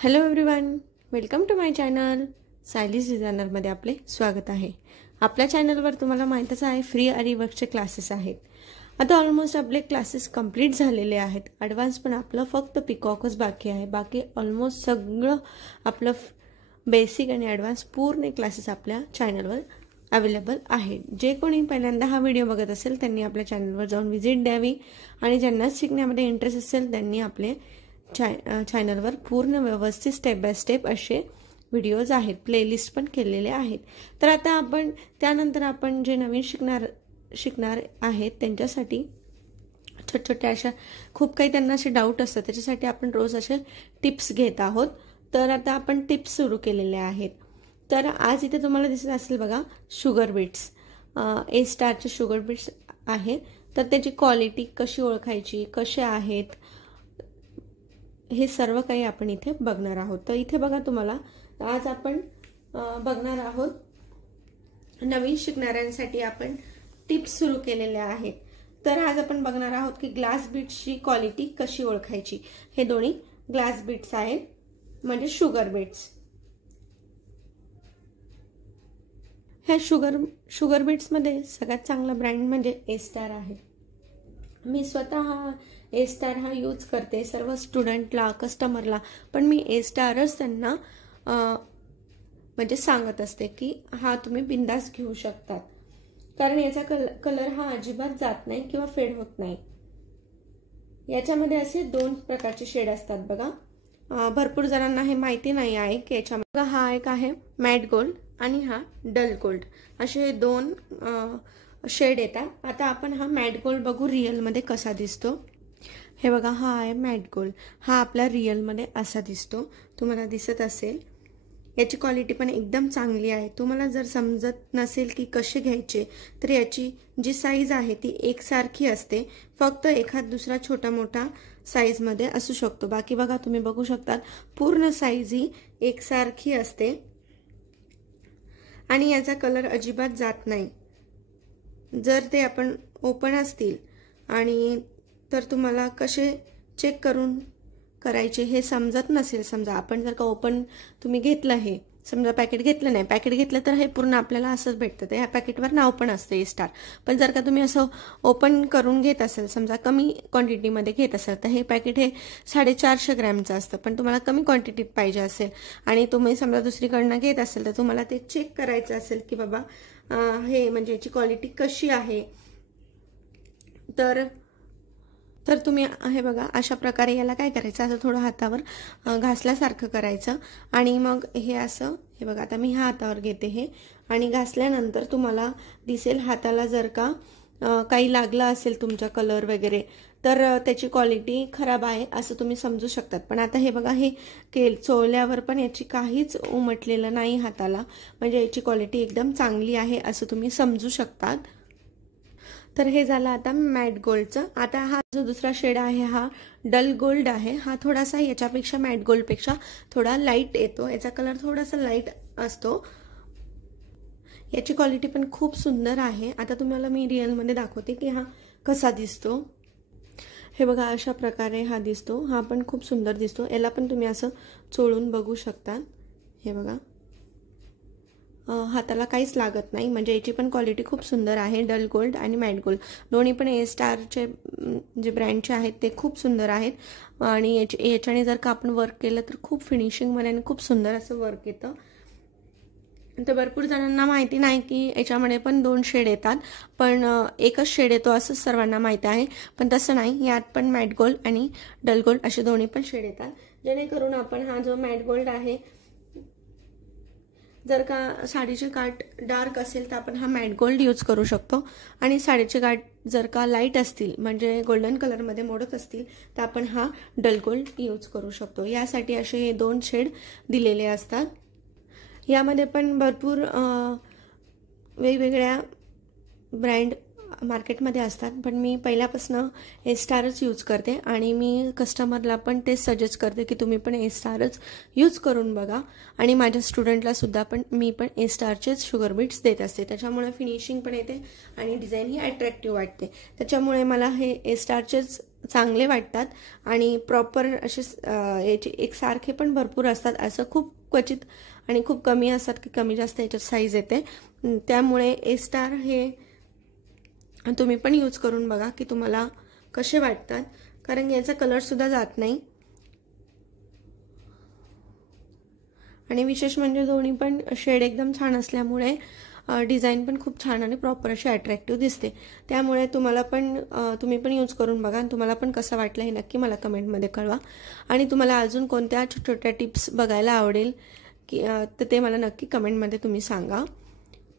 Hello everyone, welcome to my channel. Sayali's डिझायनरमध्ये आपले स्वागत आहे. आपल्या चॅनलवर तुम्हाला माहीतच आहे फ्री आरीवर्कचे क्लासेस आहेत. आता ऑलमोस्ट आपले क्लासेस कंप्लीट झालेले आहेत. ॲडव्हान्स पण आपलं फक्त पिकॉकच बाकी आहे. बाकी ऑलमोस्ट सगळं आपलं बेसिक आणि ॲडव्हान्स पूर्ण क्लासेस आपल्या चॅनलवर अवेलेबल आहेत. जे कोणी पहिल्यांदा हा व्हिडिओ बघत असेल त्यांनी आपल्या चॅनलवर जाऊन व्हिजिट द्यावी आणि ज्यांना शिकण्यामध्ये इंटरेस्ट असेल त्यांनी आपले चॅनलवर पूर्ण व्यवस्थित स्टेप बाय स्टेप असे व्हिडिओज आहेत, प्लेलिस्ट पण केलेले आहेत. तर आता आपण त्यानंतर आपण जे नवीन शिकणार आहेत त्यांच्यासाठी छोट्या अशा खूप काही त्यांना असे डाऊट असतात, त्याच्यासाठी आपण रोज असे टिप्स घेत आहोत. तर आता आपण टिप्स सुरू केलेले आहेत. तर आज इथे तुम्हाला दिसत असेल बघा, शुगर बीट्स, ए स्टारचे शुगर बीट्स आहेत. तर त्याची क्वालिटी कशी ओळखायची, कसे आहेत, हे सर्व काही आपण इथे बघणार आहोत. तर इथे बघा, तुम्हाला आज आपण बघणार आहोत नवीन शिकणाऱ्यांसाठी आपण टिप्स सुरू केलेल्या आहेत. तर आज आपण बघणार आहोत की ग्लास बीट्सची क्वालिटी कशी ओळखायची. हे दोन्ही ग्लास बीट्स आहेत, म्हणजे शुगर बीट्स. ह्या शुगर बीट्समध्ये सगळ्यात चांगला ब्रँड म्हणजे ए स्टार आहे. मी स्वतः ए स्टार हा यूज करते सर्व स्टुडंटला, कस्टमरला, पण मी ए स्टारच त्यांना म्हणजे सांगत असते की हा तुम्ही बिंदास घेऊ शकतात, कारण याचा कलर हा अजिबात जात नाही किंवा फेड होत नाही. याच्यामध्ये असे दोन प्रकारचे शेड असतात बघा. भरपूर जणांना हे माहिती नाही आहे की याच्यामध्ये हा एक आहे मॅट गोल्ड आणि हा डल गोल्ड, असे दोन शेड येतात. आता आपण हा मॅट गोल्ड बघू रिअलमध्ये कसा दिसतो. हे बघा, हा आहे मॅट गोल्ड. हा आपला रिअलमध्ये असा दिसतो, तुम्हाला दिसत असेल. याची क्वालिटी पण एकदम चांगली आहे. तुम्हाला जर समजत नसेल की कसे घ्यायचे तर याची जी साईज आहे ती एकसारखी असते, फक्त एखाद दुसरा छोटा मोठा साईजमध्ये असू शकतो. बाकी बघा, तुम्ही बघू शकता पूर्ण साईज ही एकसारखी असते आणि याचा कलर अजिबात जात नाही. जर ते आपण ओपन असतील आणि तर तुम्हाला कसे चेक करून करायचे हे समजत नसेल, समजा आपण जर का ओपन तुम्ही घेतलं, हे समजा पॅकेट घेतलं नाही, पॅकेट घेतलं तर हे पूर्ण आपल्याला असंच भेटतं. तर ह्या पॅकेटवर नाव पण असतं ए स्टार. पण जर का तुम्ही असं ओपन करून घेत असेल, समजा कमी क्वांटिटीमध्ये घेत असाल, तर हे पॅकेट हे 450 ग्रॅमचं असतं. पण तुम्हाला कमी क्वांटिटीत पाहिजे असेल आणि तुम्ही समजा दुसरीकडनं घेत असेल तर तुम्हाला ते चेक करायचं असेल की बाबा हे म्हणजे याची क्वालिटी कशी आहे. तर तुम्ही हे बघा, अशा प्रकारे याला काय करायचं, असं थोडं हातावर घासल्यासारखं करायचं आणि मग हे असं, हे बघा, आता मी ह्या हातावर घेते हे आणि घासल्यानंतर तुम्हाला दिसेल हाताला जर का काही लागलं असेल तुमचा कलर वगैरे तर त्याची क्वालिटी खराब आहे असं तुम्ही समजू शकतात. पण आता हे बघा, हे चोळल्यावर पण याची काहीच उमटलेलं नाही हाताला, म्हणजे याची क्वालिटी एकदम चांगली आहे असं तुम्ही समजू शकतात. तर हे झालं आता मॅट गोल्डचं. आता हा जो दुसरा शेड आहे हा डल गोल्ड आहे. हा थोडासा याच्यापेक्षा मॅट गोल्डपेक्षा थोडा लाईट येतो, याचा कलर थोडासा लाईट असतो. याची क्वालिटी पण खूप सुंदर आहे. आता तुम्हाला मी रिअलमध्ये दाखवते की हा कसा दिसतो. हे बघा, अशा प्रकारे हा दिसतो. हा पण खूप सुंदर दिसतो. याला पण तुम्ही असं चोळून बघू शकता. हे बघा, हाताला काहीच लागत नाही, म्हणजे याची पण क्वालिटी खूप सुंदर आहे. डल गोल्ड आणि मॅट गोल्ड दोन्ही पण ए स्टारचे जे ब्रँडचे आहेत ते खूप सुंदर आहेत आणि याच्याने जर का आपण वर्क केलं तर खूप फिनिशिंगमध्ये आणि खूप सुंदर असं वर्क येतं. तर भरपूर जणांना माहिती नाही की याच्यामध्ये पण दोन शेड येतात, पण एकच शेड येतो असं सर्वांना माहिती आहे. पण तसं नाही, यात पण मॅट गोल्ड आणि डल गोल्ड असे दोन्ही पण शेड येतात, जेणेकरून आपण हा जो मॅट गोल्ड आहे, जर का साडीचे काठ डार्क असेल तर आपण हा मॅट गोल्ड यूज करू शकतो आणि साडीचे काठ जर का लाईट असतील म्हणजे गोल्डन कलरमध्ये मोडत असतील तर आपण हा डल गोल्ड यूज करू शकतो. यासाठी असे हे दोन शेड दिलेले असतात. यामध्ये पण भरपूर वेगवेगळ्या ब्रँड मार्केटमध्ये असतात, पण मी पहिल्यापासून ए स्टारच यूज करते आणि मी कस्टमरला पण ते सजेस्ट करते की तुम्ही पण ए स्टारच यूज करून बघा. आणि माझ्या स्टुडंटला सुद्धा पण मी पण ए स्टारचेच शुगर बीट्स देत असते. त्याच्यामुळे फिनिशिंग पण येते आणि डिझाईन ही अट्रॅक्टिव्ह वाटते. त्याच्यामुळे मला हे ए स्टारचेच चांगले वाटतात आणि प्रॉपर असे याचे एकसारखे पण भरपूर असतात. असं खूप क्वचित आणि खूप कमी असतात की कमी जास्त याच्यात साईज येते. त्यामुळे ए स्टार हे तुम्ही पण यूज करून बघा की तुम्हाला कसे वाटतात, कारण याचा कलरसुद्धा जात नाही. आणि विशेष म्हणजे दोन्ही पण शेड एकदम छान असल्यामुळे डिझाईन पण खूप छान आणि प्रॉपर अशी अट्रॅक्टिव्ह दिसते. त्यामुळे तुम्ही पण यूज करून बघा आणि तुम्हाला पण कसं वाटलं हे नक्की मला कमेंटमध्ये कळवा. आणि तुम्हाला अजून कोणत्या छोट्या टिप्स बघायला आवडेल की तर ते मला नक्की कमेंटमध्ये तुम्ही सांगा.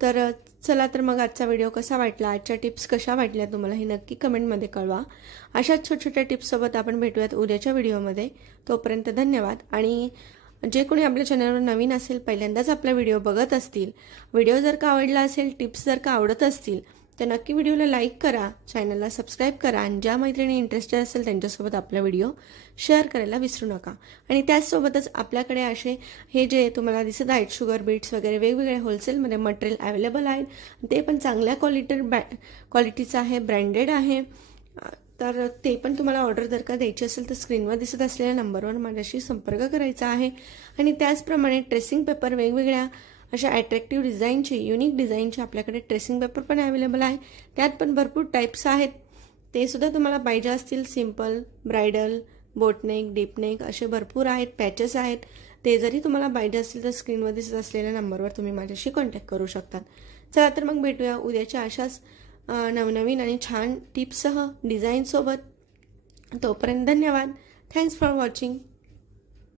तर चला तर मग आजचा व्हिडिओ कसा वाटला, आजच्या टिप्स कशा वाटल्या तुम्हाला हे नक्की कमेंटमध्ये कळवा. अशाच छोट्या टिप्ससोबत आपण भेटूयात उद्याच्या व्हिडिओमध्ये. तोपर्यंत धन्यवाद. आणि जे कोणी आपल्या चॅनलवर नवीन असेल, पहिल्यांदाच आपला व्हिडिओ बघत असतील, व्हिडिओ जर का आवडला असेल, टिप्स जर का आवडत असतील तर नक्की व्हिडिओला लाईक करा, चॅनलला सबस्क्राईब करा आणि ज्या मैत्रिणी इंटरेस्टेड असेल त्यांच्यासोबत आपला व्हिडिओ शेअर करायला विसरू नका. आणि त्याचसोबतच आपल्याकडे असे हे जे तुम्हाला दिसत आहेत शुगर बीट्स वगैरे वेगवेगळे होलसेलमध्ये मटेरियल अवेलेबल आहेत. ते पण चांगल्या क्वालिटीचं आहे, ब्रँडेड आहे. तर ते पण तुम्हाला ऑर्डर जर का द्यायची असेल तर स्क्रीनवर दिसत असलेल्या नंबरवर माझ्याशी संपर्क करायचा आहे. आणि त्याचप्रमाणे ट्रेसिंग पेपर वेगवेगळ्या अशा अट्रॅक्टिव्ह डिझाईनचे, युनिक डिझाईनचे आपल्याकडे ट्रेसिंग पेपर पण अवेलेबल आहे. त्यात पण भरपूर टाईप्स आहेत. ते सुद्धा तुम्हाला पाहिजे असतील, सिम्पल, ब्रायडल, बोटनेक, डीपनेक असे भरपूर आहेत. पॅचेस आहेत. ते जरी तुम्हाला पाहिजे असतील तर स्क्रीनवर दिसत असलेल्या नंबरवर तुम्ही माझ्याशी कॉन्टॅक्ट करू शकतात. चला तर मग भेटूया उद्याच्या अशाच नवनवीन आणि छान टिप्ससह डिझाईनसोबत. तोपर्यंत धन्यवाद. Thanks for watching.